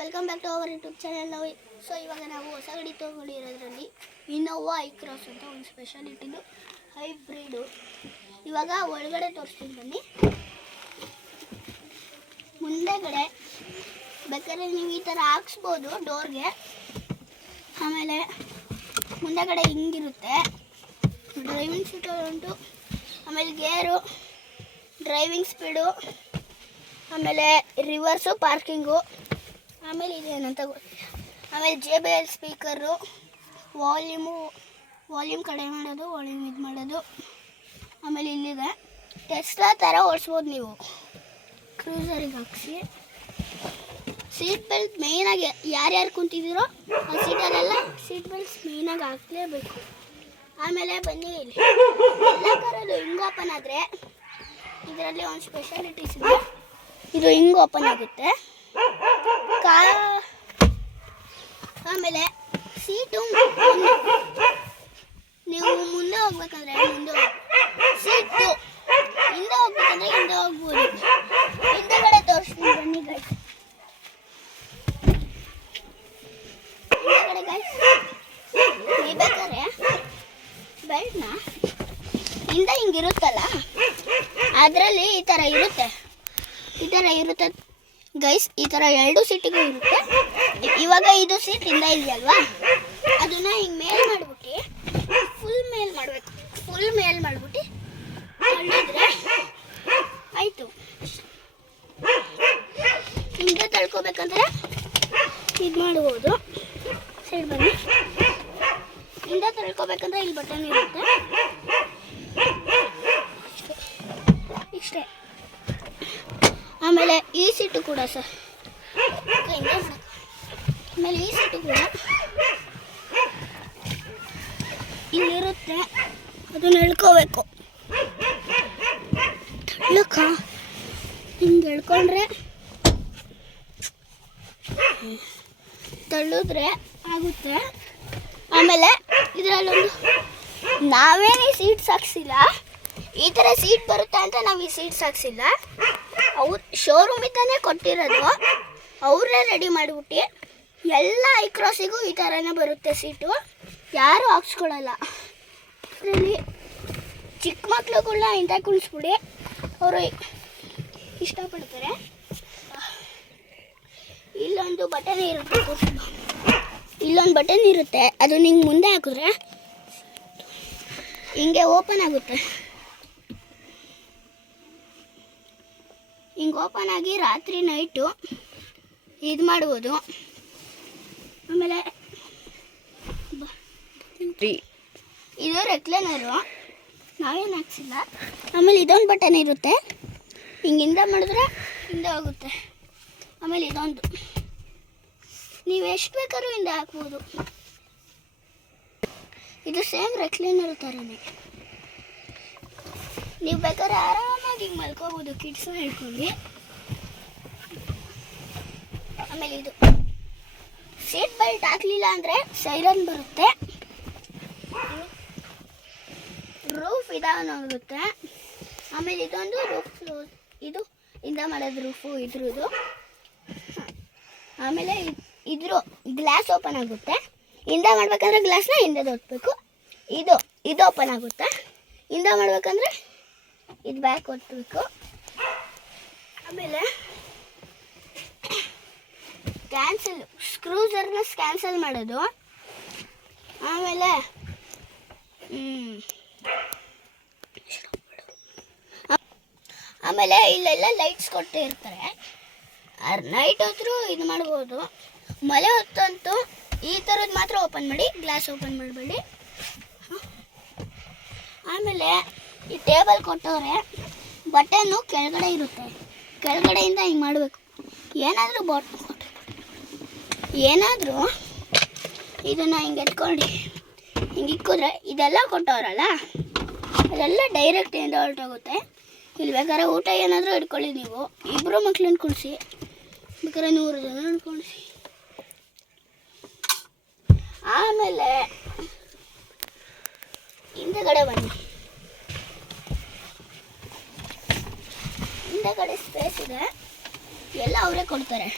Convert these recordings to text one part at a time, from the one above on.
Welcome back to our YouTube channel. So ಇವಾಗ ನಾವು ಹೊಸ ಗಾಡಿ ತೊಗೊಂಡಿರೋದ್ರಲ್ಲಿ ಇನ್ನೋವಾ ಐಕ್ರಾಸ್ ಅಂತ ಒಂದು ಸ್ಪೆಷಾಲಿಟಿದು ಹೈಬ್ರಿಡು. ಇವಾಗ ಒಳಗಡೆ ತೋರಿಸ್ತೀನಿ ಬನ್ನಿ. ಮುಂದೆಗಡೆ ಬೇಕಾದ್ರೆ ನೀವು ಈ ಥರ ಹಾಕ್ಸ್ಬೋದು ಡೋರ್ಗೆ. ಆಮೇಲೆ ಮುಂದೆಗಡೆ ಹಿಂಗಿರುತ್ತೆ, ಡ್ರೈವಿಂಗ್ ಸೀಟು ಉಂಟು, ಆಮೇಲೆ ಗೇರು, ಡ್ರೈವಿಂಗ್ ಸ್ಪೀಡು, ಆಮೇಲೆ ರಿವರ್ಸು, ಪಾರ್ಕಿಂಗು, ಆಮೇಲೆ ಇದೇನಂತ ಗೊತ್ತಿಲ್ಲ. ಆಮೇಲೆ JBL ಸ್ಪೀಕರು, ವಾಲ್ಯೂಮ್ ಕಡಿಮೆ ಮಾಡೋದು, ವಾಲ್ಯೂಮ್ ಇದು ಮಾಡೋದು. ಆಮೇಲೆ ಇಲ್ಲಿದೆ ಟೆಸ್ಲಾ ಥರ ಓಡಿಸ್ಬೋದು ನೀವು ಕ್ರೂಸರಿಗೆ ಹಾಕಿಸಿ. ಸೀಟ್ ಬೆಲ್ಟ್ ಮೇಯ್ನಾಗಿ ಯಾರ್ಯಾರು ಕುಂತಿದ್ದೀರೋ ಆ ಸೀಟಲ್ಲೆಲ್ಲ ಸೀಟ್ ಬೆಲ್ಟ್ಸ್ ಮೇಯ್ನಾಗಿ ಹಾಕಲೇಬೇಕು. ಆಮೇಲೆ ಬನ್ನಿ, ಇಲ್ಲಿ ಎಲ್ಲ ಕಾರಲ್ಲೂ ಹಿಂಗೆ ಓಪನ್ ಆದರೆ ಇದರಲ್ಲಿ ಒಂದು ಸ್ಪೆಷಾಲಿಟೀಸ್ ಇದೆ. ಇದು ಹಿಂಗೆ ಓಪನ್ ಆಗುತ್ತೆ. ಆಮೇಲೆ ಸೀಟು ನೀವು ಮುಂದೆ ಹೋಗ್ಬೇಕಂದ್ರೆ ಮುಂದೆ ಸೀಟು, ಹಿಂದೆ ಹೋಗ್ಬೇಕಂದ್ರೆ ಹಿಂದೆ ಹೋಗ್ಬೋದು. ಹಿಂದೆಗಡೆ ತೋರಿಸ್ತೀನಿ ಬನ್ನಿ ಗೈಸ್. ಹಿಂದೆಗಡೆ ಗೈಸ್ ನೀವು ಬೇಕಾದ್ರೆ ಬೆಲ್ಟ್ನ ಹಿಂದೆ ಹಿಂಗಿರುತ್ತಲ್ಲ ಅದರಲ್ಲಿ ಈ ಥರ ಇರುತ್ತೆ ಗೈಸ್. ಈ ಥರ ಎರಡು ಸೀಟಿಗೂ ಇರುತ್ತೆ. ಇವಾಗ ಇದು ಸೀಟ್ ಹಿಂದ ಇದೆಯಲ್ವಾ, ಅದನ್ನ ಹಿಂಗೆ ಮೇಲ್ ಮಾಡಿಬಿಟ್ಟು ಫುಲ್ ಮೇಲ್ ಮಾಡಬೇಕು. ಫುಲ್ ಮೇಲ್ ಮಾಡಿಬಿಟ್ಟು ತಳ್ಳಿದ್ರೆ ಆಯಿತು. ಹಿಂದೆ ತಳ್ಕೊಬೇಕಂದ್ರೆ ಇದು ಮಾಡ್ಬೋದು. ಸೈಡ್ ಬನ್ನಿ. ಹಿಂದೆ ತಳ್ಕೊಬೇಕಂದ್ರೆ ಇಲ್ಲಿ ಬಟನ್ ಇರುತ್ತೆ, ಇಷ್ಟೇ. ಆಮೇಲೆ ಈ ಸೀಟು ಕೂಡ ಸರ್, ಆಮೇಲೆ ಈ ಸೀಟು ಕೂಡ ಇಲ್ಲಿರುತ್ತೆ, ಅದನ್ನ ಎಳ್ಕೋಬೇಕು. ಹಿಂಗೆ ಎಳ್ಕೊಂಡ್ರೆ ತಳ್ಳಿದ್ರೆ ಆಗುತ್ತೆ. ಆಮೇಲೆ ಇದರಲ್ಲೊಂದು ನಾವೇನು ಈ ಸೀಟ್ಸ್ ಹಾಕ್ಸಿಲ್ಲ, ಈ ಥರ ಸೀಟ್ ಬರುತ್ತೆ ಅಂತ ನಾವು ಈ ಸೀಟ್ಸ್ ಹಾಕ್ಸಿಲ್ಲ. ಅವ್ರು ಶೋರೂಮಿಂದನೇ ಕೊಟ್ಟಿರೋದು, ಅವರೇ ರೆಡಿ ಮಾಡಿಬಿಟ್ಟು. ಎಲ್ಲ ಐಕ್ರಾಸಿಗೂ ಈ ಥರನೇ ಬರುತ್ತೆ ಸೀಟು, ಯಾರೂ ಹಾಕ್ಸ್ಕೊಳ್ಳಲ್ಲ. ಅದರಲ್ಲಿ ಚಿಕ್ಕ ಮಕ್ಳುಗಳನ್ನ ಇಂಥ ಕುಣಿಸ್ಬಿಡಿ, ಅವರು ಇಷ್ಟಪಡ್ತಾರೆ. ಇಲ್ಲೊಂದು ಬಟನ್ ಇರುತ್ತೆ, ಇಲ್ಲೊಂದು ಬಟನ್ ಇರುತ್ತೆ, ಅದು ನಿಂಗೆ ಮುಂದೆ ಹಾಕಿದ್ರೆ ಹಿಂಗೆ ಓಪನ್ ಆಗುತ್ತೆ. ಹಿಂಗೆ ಓಪನ್ ಆಗಿ ರಾತ್ರಿ ನೈಟು ಇದು ಮಾಡ್ಬೋದು. ಆಮೇಲೆ ಇದು ರೆಕ್ಲೈನರು, ನಾವೇನು ಹಾಕ್ಸಿಲ್ಲ. ಆಮೇಲೆ ಇದೊಂದು ಬಟನ್ ಇರುತ್ತೆ, ಹಿಂಗಿಂದ ಮಾಡಿದ್ರೆ ಹಿಂದೆ ಹೋಗುತ್ತೆ. ಆಮೇಲೆ ಇದೊಂದು ನೀವು ಎಷ್ಟು ಬೇಕಾದ್ರೂ ಹಿಂದೆ ಹಾಕ್ಬೋದು. ಇದು ಸೇಮ್ ರೆಕ್ಲೈನರ್ ಥರನೇ. ನೀವು ಬೇಕಾದ್ರೆ ಆರಾಮಾಗಿ ಹಿಂಗೆ ಮಲ್ಕೋಬೋದು, ಕಿಡ್ಸು ಹೇಳ್ಕೊಂಡು. ಆಮೇಲೆ ಇದು ಸೀಟ್ ಬೆಲ್ಟ್ ಹಾಕಲಿಲ್ಲ ಅಂದರೆ ಸೈರನ್ ಬರುತ್ತೆ. ರೂಫ್ ಇದಾಗುತ್ತೆ. ಆಮೇಲೆ ಇದೊಂದು ರೂಫ್, ಇದು ಇಂದ ಮಾಡೋದು ರೂಫು ಇದ್ರದ್ದು. ಆಮೇಲೆ ಇದ್ರ ಗ್ಲಾಸ್ ಓಪನ್ ಆಗುತ್ತೆ. ಇಂದ ಮಾಡ್ಬೇಕಂದ್ರೆ ಗ್ಲಾಸ್ನ ಹಿಂದೆ ಒತ್ತಬೇಕು. ಇದು ಓಪನ್ ಆಗುತ್ತೆ. ಇಂದ ಮಾಡ್ಬೇಕಂದ್ರೆ ಇದು ಬ್ಯಾಕ್ ಒತ್ತಬೇಕು. ಆಮೇಲೆ ಕ್ಯಾನ್ಸಲ್, ಸ್ಕ್ರೂಸರ್ನ ಕ್ಯಾನ್ಸಲ್ ಮಾಡೋದು. ಆಮೇಲೆ ಇಲ್ಲೆಲ್ಲ ಲೈಟ್ಸ್ ಕೊಟ್ಟೇ ಇರ್ತಾರೆ. ನೈಟ್ ಹೊತ್ತು ಇದು ಮಾಡ್ಬೋದು. ಮಳೆ ಹೊತ್ತಂತೂ ಈ ಥರದ್ದು ಮಾತ್ರ ಓಪನ್ ಮಾಡಿ, ಗ್ಲಾಸ್ ಓಪನ್ ಮಾಡಬೇಡಿ. ಆಮೇಲೆ ಈ ಟೇಬಲ್ ಕೊಟ್ಟವ್ರೆ, ಬಟನ್ನು ಕೆಳಗಡೆ ಇರುತ್ತೆ, ಕೆಳಗಡೆಯಿಂದ ಹಿಂಗೆ ಮಾಡಬೇಕು. ಏನಾದರೂ ಇದನ್ನು ಹಿಂಗೆ ಎತ್ಕೊಂಡು ಹಿಂಗೆ ಇಕ್ಕಿದ್ರೆ ಇದೆಲ್ಲ ಕೊಟ್ಟವ್ರಲ್ಲ ಅದೆಲ್ಲ ಡೈರೆಕ್ಟಿಂದ ಹೊರಟೋಗುತ್ತೆ. ಇಲ್ಲಿ ಬೇಕಾದ್ರೆ ಊಟ ಏನಾದರೂ ಇಟ್ಕೊಳ್ಳಿ. ನೀವು ಇಬ್ಬರು ಮಕ್ಳನ್ನ ಕುಡಿಸಿ, ಬೇಕಾದ್ರೆ 100 ಜನ ಇಟ್ಕೊಳಿಸಿ. ಆಮೇಲೆ ಹಿಂದೆಗಡೆ ಬನ್ನಿ. ಹಿಂದೆಗಡೆ ಸ್ಪೇಸ್ ಇದೆ, ಎಲ್ಲ ಅವರೇ ಕೊಡ್ತಾರೆ.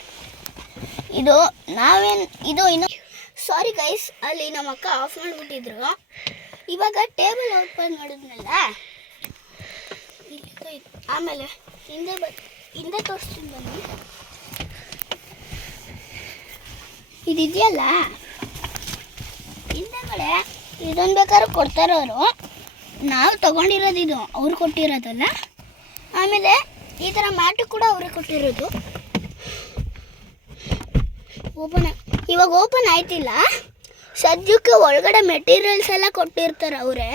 ಇದು ನಾವೇನು ಇದು ಇನ್ನು ಸಾರಿ ಗೈಸ್, ಅಲ್ಲಿ ನಮ್ಮ ಅಕ್ಕ ಆಫ್ ಮಾಡಿಬಿಟ್ಟಿದ್ರು. ಇವಾಗ ಟೇಬಲ್ ಓಪನ್ ಮಾಡಿದ್ನಲ್ಲ, ಆಮೇಲೆ ಹಿಂದೆ ತೋರಿಸ್ತೀನಿ ಬನ್ನಿ. ಇದಿದೆಯಲ್ಲ ಹಿಂದೆಗಡೆ ಇದೊಂದು ಬೇಕಾದ್ರೂ ಕೊಡ್ತಾರೆ ಅವರು, ನಾವು ತಗೊಂಡಿರೋದು ಇದು ಅವ್ರು ಕೊಟ್ಟಿರೋದಲ್ಲ. ಆಮೇಲೆ ಈ ಥರ ಮ್ಯಾಟು ಕೂಡ ಅವರೇ ಕೊಟ್ಟಿರೋದು. ಇವಾಗ ಓಪನ್ ಆಯ್ತಿಲ್ಲ, ಸದ್ಯಕ್ಕೆ ಒಳಗಡೆ ಮೆಟೀರಿಯಲ್ಸ್ ಎಲ್ಲ ಕೊಟ್ಟಿರ್ತಾರೆ ಅವರೇ.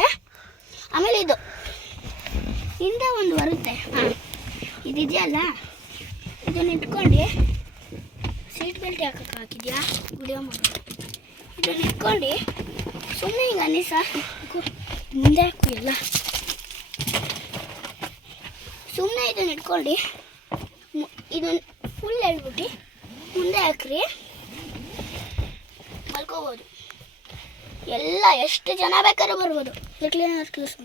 ಆಮೇಲೆ ಇದು ಹಿಂದೆ ಒಂದು ಬರುತ್ತೆ, ಇದಿದೆಯಲ್ಲ ಇದನ್ನ ಇಟ್ಕೊಂಡು ಸೀಟ್ ಬೆಲ್ಟ್ ಯಾಕಕ್ಕೆ ಹಾಕಿದ್ಯಾ ವಿಡಿಯೋ ಮಾಡಿ, ಇದನ್ನ ಇಟ್ಕೊಂಡು ಸುಮ್ಮನೆ ಈಗ ಅನ್ನಿಸ ಮುಂದೆ ಹಾಕು ಎಲ್ಲ ಸುಮ್ಮನೆ ಇದನ್ನ ಇಟ್ಕೊಂಡು ಇದನ್ನು ಫುಲ್ ಹೇಳ್ಬಿಟ್ಟು ಮುಂದೆ ಹಾಕ್ರಿ, ಮಲ್ಕೋಬೋದು. ಎಲ್ಲ ಎಷ್ಟು ಜನ ಬೇಕಾದ್ರೂ ಬರ್ಬೋದು. Cleaner close.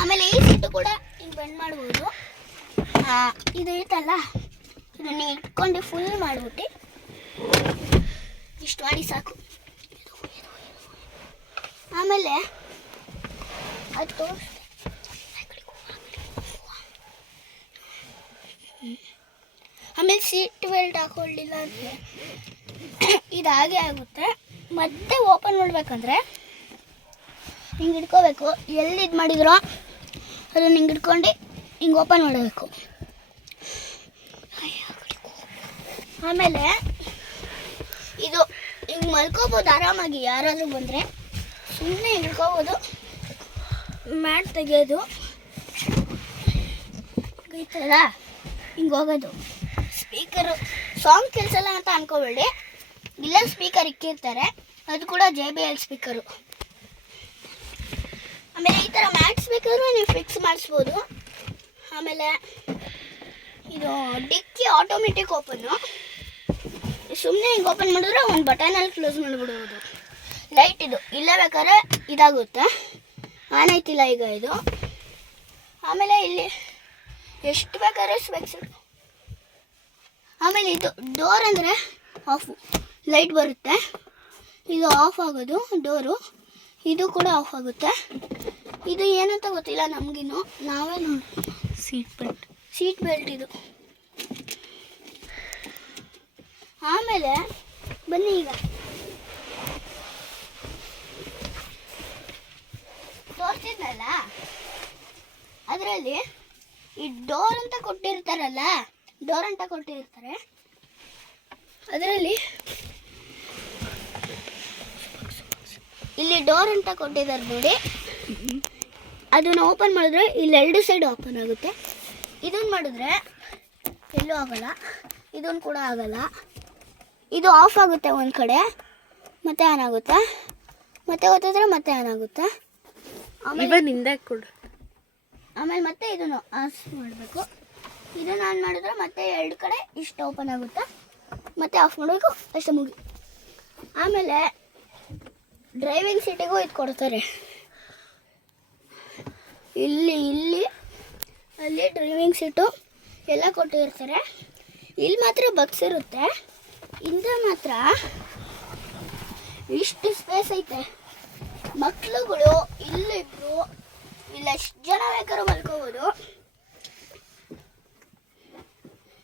ಆಮೇಲೆ ಈ ಸೀಟು ಕೂಡ ಹಿಂಗೆ ಬೆಂಡ್ ಮಾಡ್ಬೋದು. ಇದು ಇರ್ತಲ್ಲ, ಇದನ್ನ ಇಟ್ಕೊಂಡು ಫುಲ್ ಮಾಡಿಬಿಟ್ಟು ಇಷ್ಟು ಮಾಡಿ ಸಾಕು. ಆಮೇಲೆ ಅದು ಆಮೇಲೆ ಸೀಟ್ ಬೆಲ್ಟ್ ಹಾಕೊಳ್ಳಿಲ್ಲ ಅಂದರೆ ಇದು ಹಾಗೆ ಆಗುತ್ತೆ. ಮತ್ತೆ ಓಪನ್ ಮಾಡಬೇಕಂದ್ರೆ ಹಿಂಗೆ ಇಟ್ಕೋಬೇಕು. ಎಲ್ಲಿ ಇದು ಮಾಡಿದ್ರೋ ಅದನ್ನು ಹಿಂಗೆ ಇಟ್ಕೊಂಡು ಹಿಂಗೆ ಓಪನ್ ಮಾಡಬೇಕು. ಆಮೇಲೆ ಇದು ಹಿಂಗೆ ಮಲ್ಕೋಬೋದು ಆರಾಮಾಗಿ. ಯಾರಾದರೂ ಬಂದರೆ ಸುಮ್ಮನೆ ಇಟ್ಕೋಬೋದು. ಮ್ಯಾಟ್ ತೆಗೆಯೋದು ಈ ಥರ ಹಿಂಗೆ ಹೋಗೋದು. ಸ್ಪೀಕರು ಸಾಂಗ್ ಕೆಲಸಲ್ಲ ಅಂತ ಅನ್ಕೋಬೇಡಿ, ಇಲ್ಲ ಸ್ಪೀಕರ್ ಇಕ್ಕಿರ್ತಾರೆ, ಅದು ಕೂಡ JBL ಸ್ಪೀಕರು. ಆಮೇಲೆ ಈ ಥರ ಮ್ಯಾಟ್ಸ್ ಬೇಕಾದ್ರೂ ನೀವು ಫಿಕ್ಸ್ ಮಾಡಿಸ್ಬೋದು. ಆಮೇಲೆ ಇದು ಡಿಕ್ಕಿ ಆಟೋಮೆಟಿಕ್ ಓಪನ್ನು. ಸುಮ್ಮನೆ ಹಿಂಗೆ ಓಪನ್ ಮಾಡಿದ್ರೆ ಒಂದು ಬಟನಲ್ಲಿ ಕ್ಲೋಸ್ ಮಾಡಿಬಿಡ್ಬೋದು. ಲೈಟ್ ಇದು ಇಲ್ಲೇ ಬೇಕಾದ್ರೆ ಇದಾಗುತ್ತೆ, ಆನ್ ಆಯ್ತಿಲ್ಲ ಈಗ ಇದು. ಆಮೇಲೆ ಇಲ್ಲಿ ಎಷ್ಟು ಬೇಕಾದ್ರೆ ಸ್ಪೆಕ್ಸ್. ಆಮೇಲೆ ಇದು ಡೋರ್ ಅಂದರೆ ಆಫು, ಲೈಟ್ ಬರುತ್ತೆ, ಇದು ಆಫ್ ಆಗೋದು ಡೋರು. ಇದು ಕೂಡ ಆಫ್ ಆಗುತ್ತೆ. ಇದು ಏನಂತ ಗೊತ್ತಿಲ್ಲ ನಮಗಿನ್ನು, ನಾವೇ ನೋಡಿ. ಸೀಟ್ ಬೆಲ್ಟ್ ಇದು. ಆಮೇಲೆ ಬನ್ನಿ ಈಗ ತೋರಿಸಿದ್ನಲ್ಲ, ಅದರಲ್ಲಿ ಈ ಡೋರ್ ಅಂತ ಕೊಟ್ಟಿರ್ತಾರೆ, ಅದರಲ್ಲಿ ಇಲ್ಲಿ ಡೋರ್ ಅಂತ ಕೊಟ್ಟಿದ್ದಾರೆ ನೋಡಿ. ಅದನ್ನು ಓಪನ್ ಮಾಡಿದ್ರೆ ಇಲ್ಲಿ 2 ಸೈಡ್ ಓಪನ್ ಆಗುತ್ತೆ. ಇದನ್ನು ಮಾಡಿದ್ರೆ ಎಲ್ಲೂ ಆಗಲ್ಲ, ಇದನ್ನು ಕೂಡ ಆಗಲ್ಲ. ಇದು ಆಫ್ ಆಗುತ್ತೆ ಒಂದು ಕಡೆ, ಮತ್ತೆ ಆನ್ ಆಗುತ್ತೆ, ಮತ್ತೆ ಓದಿದ್ರೆ ಮತ್ತೆ ಆನ್ ಆಗುತ್ತೆ. ಆಮೇಲೆ ಮತ್ತೆ ಇದನ್ನು ಆಫ್ ಮಾಡಬೇಕು. ಇದನ್ನು ಆನ್ ಮಾಡಿದ್ರೆ ಮತ್ತೆ 2 ಕಡೆ ಇಷ್ಟು ಓಪನ್ ಆಗುತ್ತೆ, ಮತ್ತೆ ಆಫ್ ಮಾಡಬೇಕು, ಅಷ್ಟೇ ಮುಗಿ. ಆಮೇಲೆ ಡ್ರೈವಿಂಗ್ ಸೀಟಿಗೂ ಇದು ಕೊಡ್ತಾರೆ. ಇಲ್ಲಿ ಅಲ್ಲಿ ಡ್ರೈವಿಂಗ್ ಸೀಟು ಎಲ್ಲ ಕೊಟ್ಟಿರ್ತಾರೆ. ಇಲ್ಲಿ ಮಾತ್ರ ಬಕ್ಸ್ ಇರುತ್ತೆ, ಹಿಂದೆ ಮಾತ್ರ ಇಷ್ಟು ಸ್ಪೇಸ್ ಐತೆ. ಮಕ್ಕಳುಗಳು ಇಲ್ಲಿಬ್ರು, ಇಲ್ಲ ಎಷ್ಟು ಜನ ಬೇಕಾದ್ರೂ ಮಲ್ಕೋಬೋದು.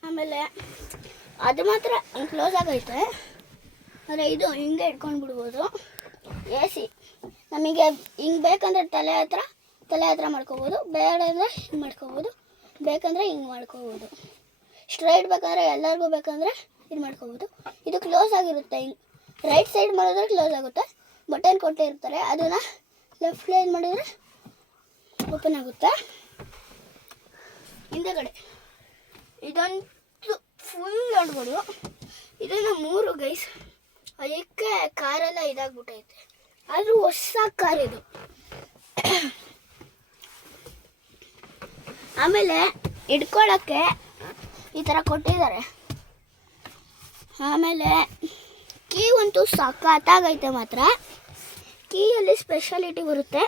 ಆಮೇಲೆ ಅದು ಮಾತ್ರ ಕ್ಲೋಸ್ ಆಗೈತೆ, ಆದರೆ ಇದು ಹಿಂಗೆ ಇಟ್ಕೊಂಡು ಬಿಡ್ಬೋದು. AC ನಮಗೆ ಹಿಂಗೆ ಬೇಕಂದ್ರೆ ತಲೆ ಹತ್ರ ಮಾಡ್ಕೋಬೋದು, ಬೇಡ ಅಂದರೆ ಹಿಂಗೆ ಮಾಡ್ಕೋಬೋದು, ಬೇಕಂದರೆ ಹಿಂಗೆ ಮಾಡ್ಕೋಬೋದು. ಸ್ಟ್ರೈಟ್ ಬೇಕಂದರೆ ಎಲ್ಲರಿಗೂ ಬೇಕಂದರೆ ಇದು ಮಾಡ್ಕೋಬೋದು. ಇದು ಕ್ಲೋಸ್ ಆಗಿರುತ್ತೆ. ಹಿಂಗೆ ರೈಟ್ ಸೈಡ್ ಮಾಡಿದ್ರೆ ಕ್ಲೋಸ್ ಆಗುತ್ತೆ, ಬಟನ್ ಕೊಟ್ಟಿರ್ತಾರೆ, ಅದನ್ನು ಲೆಫ್ಟ್ ಲೈನ್ ಮಾಡಿದರೆ ಓಪನ್ ಆಗುತ್ತೆ. ಹಿಂದೆಗಡೆ ಇದೊಂದು ಫುಲ್ ನೋಡ್ಬೋದು. ಇದನ್ನು 3 ಗೈಸ್, ಅದಕ್ಕೆ ಕಾರೆಲ್ಲ ಇದಾಗ್ಬಿಟ್ಟೈತೆ, ಆದರೂ ಹೊಸ ಕಾರ್ ಇದು. ಆಮೇಲೆ ಇಟ್ಕೊಳ್ಳೋಕ್ಕೆ ಈ ಥರ ಕೊಟ್ಟಿದ್ದಾರೆ. ಆಮೇಲೆ ಕೀ ಅಂತೂ ಸಖತ್ತಾಗೈತೆ ಮಾತ್ರ. ಕೀಯಲ್ಲಿ ಸ್ಪೆಷಾಲಿಟಿ ಬರುತ್ತೆ.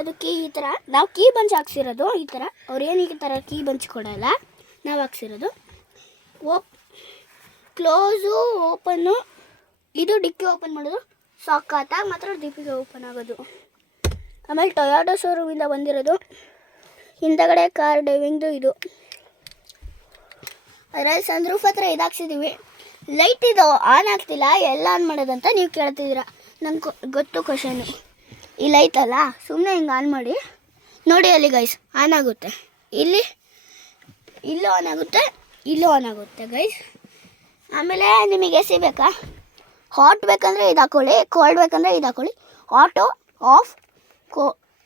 ಅದಕ್ಕೆ ಈ ಥರ ನಾವು ಕೀ ಬಂಚ್ ಹಾಕ್ಸಿರೋದು. ಈ ಥರ ಅವ್ರೇನು ಈ ಥರ ಕೀ ಬಂಚ್ ಕೊಡೋಲ್ಲ, ನಾವು ಹಾಕ್ಸಿರೋದು. ಕ್ಲೋಸು ಓಪನ್ನು, ಇದು ಡಿಕ್ಕಿ ಓಪನ್ ಮಾಡೋದು ಸಾಕಾತಾಗಿ ಮಾತ್ರ ಡಿಕ್ಕಿಗೆ ಓಪನ್ ಆಗೋದು. ಆಮೇಲೆ ಟೊಯೋಟೋ ಶೋರೂಮಿಂದ ಬಂದಿರೋದು. ಹಿಂದಗಡೆ ಕಾರ್ ಡ್ರೈವಿಂಗ್ದು ಇದು. ಅದರಲ್ಲಿ ಸನ್ರೂಫ್ ಹತ್ರ ಇದಾಕ್ಸಿದ್ದೀವಿ. ಲೈಟ್ ಇದು ಆನ್ ಆಗ್ತಿಲ್ಲ, ಎಲ್ಲ ಆನ್ ಮಾಡೋದಂತ ನೀವು ಕೇಳ್ತಿದ್ದೀರಾ. ನಂಗೆ ಗೊತ್ತು ಕ್ವಶನು. ಈ ಲೈಟ್ ಅಲ್ಲ, ಸುಮ್ಮನೆ ಹಿಂಗೆ ಆನ್ ಮಾಡಿ ನೋಡಿ. ಅಲ್ಲಿ ಗೈಸ್ ಆನ್ ಆಗುತ್ತೆ, ಇಲ್ಲೂ ಆನ್ ಆಗುತ್ತೆ, ಇಲ್ಲೂ ಆನ್ ಆಗುತ್ತೆ ಗೈಸ್. ಆಮೇಲೆ ನಿಮಗೆ ಎ ಸಿ ಬೇಕಾ, ಹಾಟ್ ಬೇಕಂದರೆ ಇದು ಹಾಕ್ಕೊಳ್ಳಿ, ಕೋಲ್ಡ್ ಬೇಕಂದರೆ ಇದು ಹಾಕ್ಕೊಳ್ಳಿ. ಹಾಟು ಆಫ್,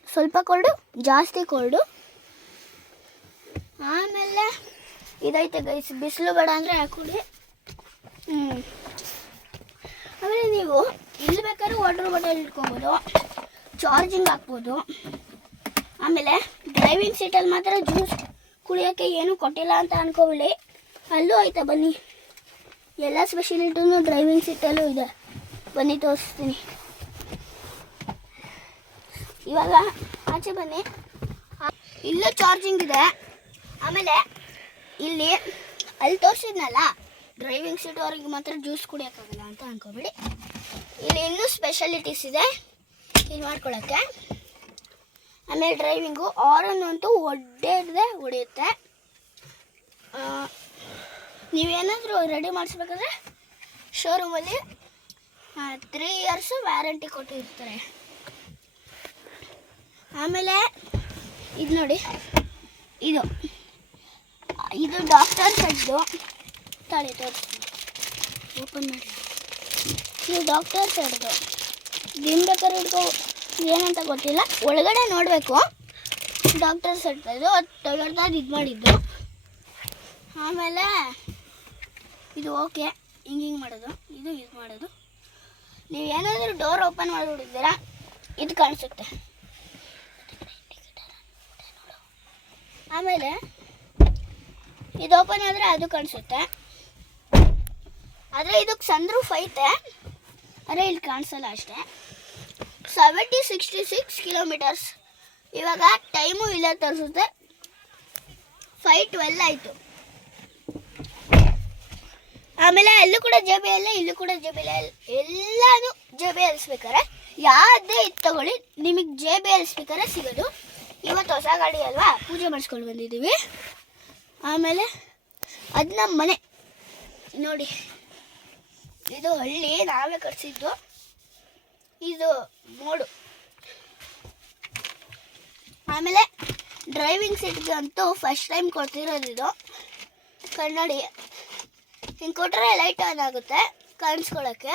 ಸ್ವಲ್ಪ ಕೋಲ್ಡು, ಜಾಸ್ತಿ ಕೋಲ್ಡು. ಆಮೇಲೆ ಇದೈತೆ ಗೈಸ್, ಬಿಸಿಲು ಬೇಡ ಅಂದರೆ ಹಾಕ್ಕೊಳ್ಳಿ. ಆಮೇಲೆ ನೀವು ಇಲ್ಲಿ ಬೇಕಾದ್ರೂ ವಾಟರ್ ಬಾಟಲ್ ಇಟ್ಕೊಬೋದು, ಚಾರ್ಜಿಂಗ್ ಹಾಕ್ಬೋದು. ಆಮೇಲೆ ಡ್ರೈವಿಂಗ್ ಸೀಟಲ್ಲಿ ಮಾತ್ರ ಜ್ಯೂಸ್ ಕುಡಿಯೋಕ್ಕೆ ಏನೂ ಕೊಟ್ಟಿಲ್ಲ ಅಂತ ಅನ್ಕೋಬಿಡಿ, ಅಲ್ಲೂ ಐತೆ ಬನ್ನಿ. ಎಲ್ಲ ಸ್ಪೆಷಲಿಟಿನೂ ಡ್ರೈವಿಂಗ್ ಸೀಟಲ್ಲೂ ಇದೆ, ಬನ್ನಿ ತೋರಿಸ್ತೀನಿ. ಇವಾಗ ಆಚೆ ಬನ್ನಿ, ಇಲ್ಲೂ ಚಾರ್ಜಿಂಗ್ ಇದೆ. ಆಮೇಲೆ ಅಲ್ಲಿ ತೋರಿಸಿದ್ನಲ್ಲ ಡ್ರೈವಿಂಗ್ ಸೀಟ್ ಅವ್ರಿಗೆ ಮಾತ್ರ ಜ್ಯೂಸ್ ಕುಡಿಯೋಕ್ಕಾಗಲ್ಲ ಅಂತ ಅನ್ಕೋಬೇಡಿ. ಇಲ್ಲಿ ಇನ್ನೂ ಸ್ಪೆಷಾಲಿಟೀಸ್ ಇದೆ ಇದು ಮಾಡ್ಕೊಳ್ಳೋಕ್ಕೆ. ಆಮೇಲೆ ಡ್ರೈವಿಂಗು ಆರನ್ ಅಂತೂ ಹೊಡೆಯುತ್ತೆ. ನೀವೇನಾದರೂ ರೆಡಿ ಮಾಡಿಸ್ಬೇಕಾದ್ರೆ ಶೋರೂಮಲ್ಲಿ 3 ಇಯರ್ಸು ವ್ಯಾರಂಟಿ ಕೊಟ್ಟಿರ್ತಾರೆ. ಆಮೇಲೆ ಇದು ನೋಡಿ, ಇದು ಡಾಕ್ಟರ್ ಸೆಡ್ದು. ತಾಳಿ ತೋರಿಸ್ತೀನಿ, ಓಪನ್ ಮಾಡಿ. ಇದು ಡಾಕ್ಟರ್ ಸೆಡ್ದು. ಏನು ಬೇಕಾದ್ರೆ ಹಿಡ್ಕೊ, ಏನಂತ ಗೊತ್ತಿಲ್ಲ, ಒಳಗಡೆ ನೋಡಬೇಕು. ಡಾಕ್ಟರ್ ಸೆಡ್ ಇದು ಟೊಯೋಟೋದು ಇದು ಮಾಡಿದ್ದು. ಆಮೇಲೆ ಇದು ಓಕೆ, ಹಿಂಗೆ ಮಾಡೋದು, ಇದು ಮಾಡೋದು. ನೀವು ಏನಾದರೂ ಡೋರ್ ಓಪನ್ ಮಾಡಿಬಿಟ್ಟಿದ್ದೀರಾ, ಇದು ಕಾಣಿಸುತ್ತೆ. ಆಮೇಲೆ ಇದು ಓಪನ್ ಆದರೆ ಅದು ಕಾಣಿಸುತ್ತೆ. ಆದರೆ ಇದಕ್ಕೆ ಸನ್ರೂಫ್ ಐತೆ, ಆದರೆ ಇಲ್ಲಿ ಕಾಣಿಸಲ್ಲ ಅಷ್ಟೇ. 66 ಕಿಲೋಮೀಟರ್ಸ್. ಇವಾಗ ಟೈಮು ಇಲ್ಲೇ ತೋರಿಸುತ್ತೆ, 5:12 ಆಯಿತು. ಆಮೇಲೆ ಅಲ್ಲೂ ಕೂಡ JBL, ಇಲ್ಲೂ ಕೂಡ JBL, ಎಲ್ಲನೂ JBL ಸ್ಪೀಕರೇ. ಯಾವುದೇ ಇದು ತಗೊಳ್ಳಿ, ನಿಮಗೆ JBL ಸ್ಪೀಕರೇ ಸಿಗೋದು. ಇವತ್ತು ಹೊಸ ಗಾಡಿ ಅಲ್ವಾ, ಪೂಜೆ ಮಾಡಿಸ್ಕೊಂಡು ಬಂದಿದ್ದೀವಿ. ಆಮೇಲೆ ಅದು ನಮ್ಮ ಮನೆ ನೋಡಿ, ಇದು ಹಳ್ಳಿ, ನಾವೇ ಕಟ್ಸಿದ್ದು. ಇದು ಮೋಡು. ಆಮೇಲೆ ಡ್ರೈವಿಂಗ್ ಸೀಟ್ಗೆ ಅಂತೂ ಫಸ್ಟ್ ಟೈಮ್ ಕೊಡ್ತಿರೋದು ಇದು ಕನ್ನಡಿ. ಹಿಂಗೆ ಕೊಟ್ಟರೆ ಲೈಟ್ ಆನ್ ಆಗುತ್ತೆ ಕಾಣಿಸ್ಕೊಳ್ಳೋಕ್ಕೆ.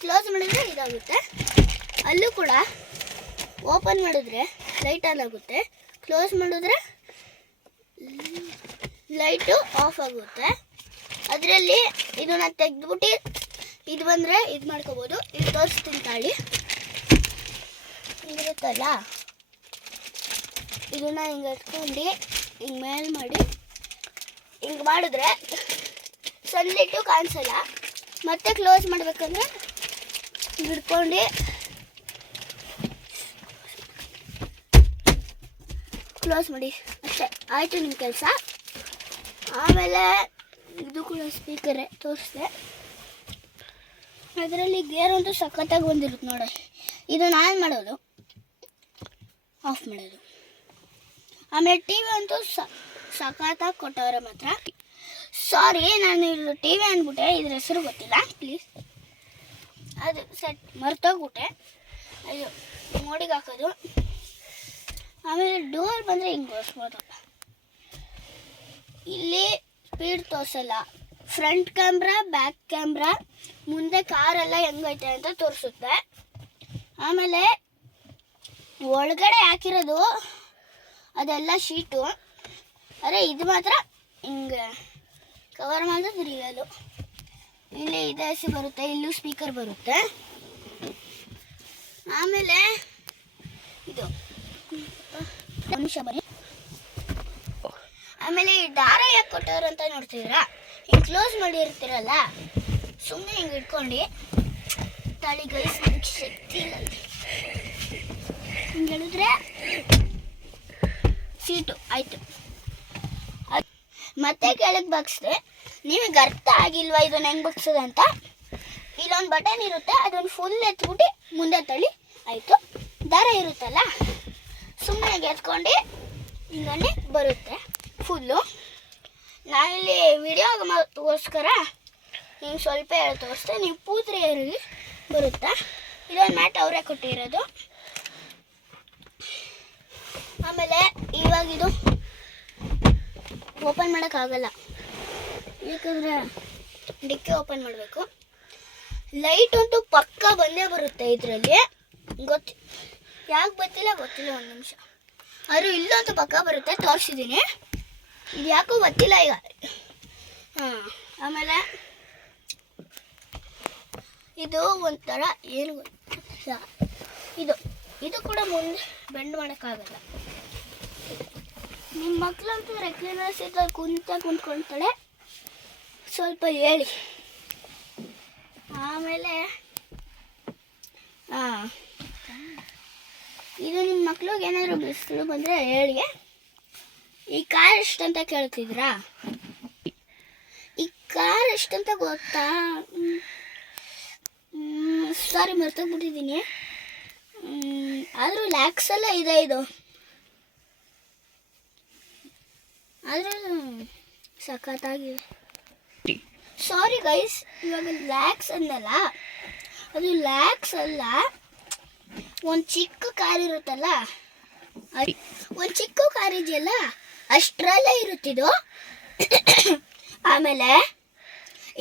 ಕ್ಲೋಸ್ ಮಾಡಿದ್ರೆ ಇದಾಗುತ್ತೆ. ಅಲ್ಲೂ ಕೂಡ ಓಪನ್ ಮಾಡಿದ್ರೆ ಲೈಟ್ ಆನ್ ಆಗುತ್ತೆ, ಕ್ಲೋಸ್ ಮಾಡಿದ್ರೆ ಲೈಟು ಆಫ್ ಆಗುತ್ತೆ. ಅದರಲ್ಲಿ ಇದನ್ನು ತೆಗೆದ್ಬಿಟ್ಟು ಇದು ಬಂದರೆ ಇದು ಮಾಡ್ಕೋಬೋದು. ಇದು ತೋರಿಸ್ತೀನಿ ತಾಳಿ. ಹಿಂಗಿರುತ್ತಲ್ಲ, ಇದನ್ನು ಹಿಂಗೆ ಎತ್ಕೊಂಡು ಹಿಂಗೆ ಮೇಲೆ ಮಾಡಿ ಹಿಂಗೆ ಮಾಡಿದ್ರೆ ಸನ್ಲೈಟು ಕಾಣಿಸಲ್ಲ. ಮತ್ತೆ ಕ್ಲೋಸ್ ಮಾಡಬೇಕಂದ್ರೆ ಹಿಡ್ಕೊಂಡು ಕ್ಲೋಸ್ ಮಾಡಿ ಅಷ್ಟೇ, ಆಯಿತು ನಿಮ್ಮ ಕೆಲಸ. ಆಮೇಲೆ ಇದು ಕೂಡ ಸ್ಪೀಕರೇ ತೋರಿಸ್ದೆ. ಅದರಲ್ಲಿ ಗೇರ್ ಅಂತೂ ಸಖತ್ತಾಗಿ ಬಂದಿರುತ್ತೆ ನೋಡಿ. ಇದು ನಾನು ಮಾಡೋದು, ಆಫ್ ಮಾಡೋದು. ಆಮೇಲೆ ಟಿ ವಿ ಅಂತೂ ಸಖತ್ತಾಗಿ ಕೊಟ್ಟವ್ರೆ ಮಾತ್ರ. ಸಾರಿ, ನಾನು ಇದು ಟಿ ವಿ ಅಂದ್ಬಿಟ್ಟೆ, ಇದ್ರ ಹೆಸರು ಗೊತ್ತಿಲ್ಲ ಪ್ಲೀಸ್. ಅದು ಸೆಟ್ ಮರ್ತೋಗ್ಬಿಟ್ಟೆ. ಅದು ಮೋಡಿಗೆ ಹಾಕೋದು. ಆಮೇಲೆ ಡೋರ್ ಬಂದರೆ ಹಿಂಗೆ ತೋರಿಸ್ಬೋದು. ಇಲ್ಲಿ ಸ್ಪೀಡ್ ತೋರಿಸಲ್ಲ, ಫ್ರಂಟ್ ಕ್ಯಾಮ್ರಾ, ಬ್ಯಾಕ್ ಕ್ಯಾಮ್ರಾ, ಮುಂದೆ ಕಾರೆಲ್ಲ ಹೆಂಗೈತೆ ಅಂತ ತೋರಿಸುತ್ತೆ. ಆಮೇಲೆ ಒಳಗಡೆ ಹಾಕಿರೋದು ಅದೆಲ್ಲ ಶೀಟು, ಆದರೆ ಇದು ಮಾತ್ರ ಹಿಂಗೆ ಕವರ್ ಮಾಡೋದು ರಿಯಲು. ಇಲ್ಲಿ ಇದೆ AC ಬರುತ್ತೆ, ಇಲ್ಲೂ ಸ್ಪೀಕರ್ ಬರುತ್ತೆ. ಆಮೇಲೆ ಇದು ನಿಮಿಷ ಬನ್ನಿ. ಆಮೇಲೆ ಈ ದಾರ ಯಾಕೆ ಕೊಟ್ಟವ್ರು ಅಂತ ನೋಡ್ತಿದ್ದೀರಾ? ಹಿಂಗೆ ಕ್ಲೋಸ್ ಮಾಡಿರ್ತೀರಲ್ಲ, ಸುಮ್ಮನೆ ಹಿಂಗೆ ಇಟ್ಕೊಂಡು ತಾಳಿ ಗೈಸ್, ಶಕ್ತಿ ಇಲ್ಲ. ಹಿಂಗೆ ಹೇಳಿದ್ರೆ ಸೀಟು ಆಯಿತು. ಮತ್ತೆ ಕೆಳಗೆ ಬಗ್ಸಿದೆ. ನಿಮಗೆ ಅರ್ಥ ಆಗಿಲ್ವಾ ಇದನ್ನು ಹೆಂಗೆ ಬಗ್ಸೋದು ಅಂತ? ಇಲ್ಲೊಂದು ಬಟನ್ ಇರುತ್ತೆ, ಅದನ್ನು ಫುಲ್ ಎತ್ಬಿಟ್ಟು ಮುಂದೆ ತಳ್ಳಿ ಆಯಿತು. ದಾರ ಇರುತ್ತಲ್ಲ, ಸುಮ್ಮನೆ ಎತ್ಕೊಂಡು ಹಿಂಗನ್ನೇ ಬರುತ್ತೆ ಫುಲ್ಲು. ನಾನಿಲ್ಲಿ ವಿಡಿಯೋಗೋಸ್ಕರ ನೀವು ಸ್ವಲ್ಪ ಹೇಳಿ ತೋರಿಸ್ತೆ, ನೀವು ಪೂತ್ರಿ ಏರಿ ಬರುತ್ತಾ. ಇದೊಂದು ಮ್ಯಾಟ್ ಅವರೇ ಕೊಟ್ಟಿರೋದು. ಆಮೇಲೆ ಇವಾಗ ಇದು ಓಪನ್ ಮಾಡೋಕ್ಕಾಗಲ್ಲ, ಯಾಕಂದರೆ ಡಿಕ್ಕಿ ಓಪನ್ ಮಾಡಬೇಕು. ಲೈಟ್ ಅಂತೂ ಪಕ್ಕ ಬಂದೇ ಬರುತ್ತೆ ಇದರಲ್ಲಿ. ಯಾಕೆ ಗೊತ್ತಿಲ್ಲ ಒಂದು ನಿಮಿಷ. ಆದರೂ ಇಲ್ಲಂತೂ ಪಕ್ಕ ಬರುತ್ತೆ, ತೋರಿಸಿದ್ದೀನಿ. ಇದು ಯಾಕೋ ಗೊತ್ತಿಲ್ಲ ಈಗ. ಆಮೇಲೆ ಇದು ಒಂಥರ ಏನು ಗೊತ್ತಿಲ್ಲ, ಇದು ಕೂಡ ಮುಂದೆ ಬೆಂಡ್ ಮಾಡೋಕ್ಕಾಗಲ್ಲ. ನಿಮ್ಮ ಮಕ್ಕಳಂತೂ ರೆಕ್ಲಿನರ್ ಸೀಟಲ್ಲಿ ಕುಂತ್ಕೊಳ್ತಾಳೆ, ಸ್ವಲ್ಪ ಹೇಳಿ. ಆಮೇಲೆ ಇದು ನಿಮ್ಮ ಮಕ್ಳಿಗೆ ಏನಾದರೂ ಬಿಸಿಲು ಬಂದರೆ ಹೇಳಿ. ಈ ಕಾರ್ ಎಷ್ಟಂತ ಕೇಳ್ತಿದ್ರಾ? ಈ ಕಾರ್ ಎಷ್ಟಂತ ಗೊತ್ತಾ? ಸಾರಿ ಮರ್ತೋಗ್ಬಿಟ್ಟಿದ್ದೀನಿ. ಆದರೂ ಲ್ಯಾಕ್ಸೆಲ್ಲ ಇದೆ ಇದು. ಆದರೂ ಸಖತ್ತಾಗಿದೆ. ಸಾರಿ ಗೈಸ್, ಇವಾಗ ಲ್ಯಾಕ್ಸ್ ಅಂದಲ್ಲ, ಅದು ಲ್ಯಾಕ್ಸ್ ಅಲ್ಲ. ಒಂದು ಚಿಕ್ಕ ಕಾರ್ ಇರುತ್ತಲ್ಲ, ಒಂದು ಚಿಕ್ಕ ಕಾರ್ ಇದೆಯಲ್ಲ ಅಷ್ಟರಲ್ಲೇ ಇರುತ್ತಿದ್ದು. ಆಮೇಲೆ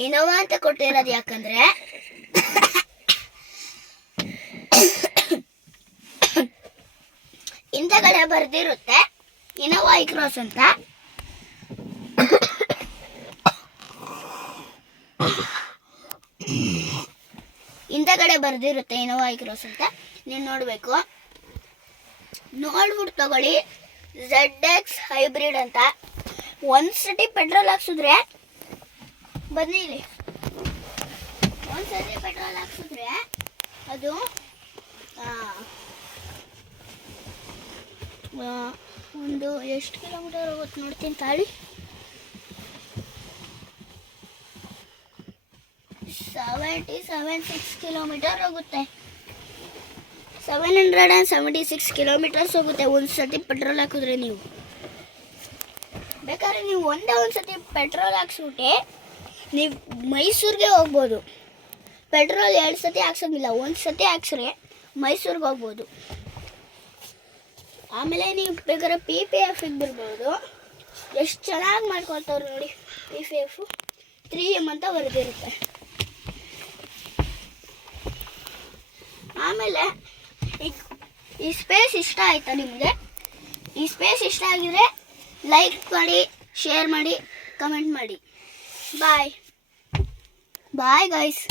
ಇನೋವಾ ಅಂತ ಕೊಟ್ಟಿರೋದು ಯಾಕಂದರೆ ಹಿಂದಗಡೆ ಬರೆದಿರುತ್ತೆ ಇನೋವಾ ಕ್ರಾಸ್ ಅಂತ. ಹಿಂದಗಡೆ ಬರೆದಿರುತ್ತೆ ಇನೋವಾ ಕ್ರಾಸ್ ಅಂತ. ನೀವು ನೋಡಬೇಕು, ನೋಡ್ಬಿಟ್ಟು ತಗೊಳ್ಳಿ. ZX ಹೈಬ್ರಿಡ್ ಅಂತ. ಒಂದ್ಸತಿ ಪೆಟ್ರೋಲ್ ಹಾಕ್ಸಿದ್ರೆ, ಬನ್ನಿ ಇಲ್ಲಿ, ಒಂದ್ಸತಿ ಪೆಟ್ರೋಲ್ ಹಾಕ್ಸಿದ್ರೆ ಅದು ಒಂದು ಎಷ್ಟು ಕಿಲೋಮೀಟರ್ ಹೋಗುತ್ತೆ ನೋಡ್ತೀನಿ ತಾಳಿ. 76 ಕಿಲೋಮೀಟರ್ ಹೋಗುತ್ತೆ. 776 ಕಿಲೋಮೀಟರ್ಸ್ ಹೋಗುತ್ತೆ ಒಂದು ಸತಿ ಪೆಟ್ರೋಲ್ ಹಾಕಿದ್ರೆ. ನೀವು ಬೇಕಾದ್ರೆ ನೀವು ಒಂದು ಸತಿ ಪೆಟ್ರೋಲ್ ಹಾಕ್ಸ್ಬಿಟ್ಟು ನೀವು ಮೈಸೂರಿಗೆ ಹೋಗ್ಬೋದು. ಪೆಟ್ರೋಲ್ 2 ಸತಿ ಹಾಕ್ಸೋಂಗಿಲ್ಲ, ಒಂದು ಸತಿ ಹಾಕ್ಸ್ರೆ ಮೈಸೂರಿಗೆ ಹೋಗ್ಬೋದು. ಆಮೇಲೆ ನೀವು ಬೇಕಾದ್ರೆ PPF ಬರ್ಬೋದು. ಎಷ್ಟು ಚೆನ್ನಾಗಿ ಮಾಡ್ಕೊಳ್ತವ್ರು ನೋಡಿ. PPF 3M ಅಂತ ಬರೆದಿರುತ್ತೆ. ಆಮೇಲೆ ಈ ಸ್ಪೇಸ್ ಇಷ್ಟ ಆಯ್ತಾ ನಿಮಗೆ? ಈ ಸ್ಪೇಸ್ ಇಷ್ಟ ಆಗಿದ್ರೆ ಲೈಕ್ ಮಾಡಿ, ಶೇರ್ ಮಾಡಿ, ಕಮೆಂಟ್ ಮಾಡಿ. Bye guys.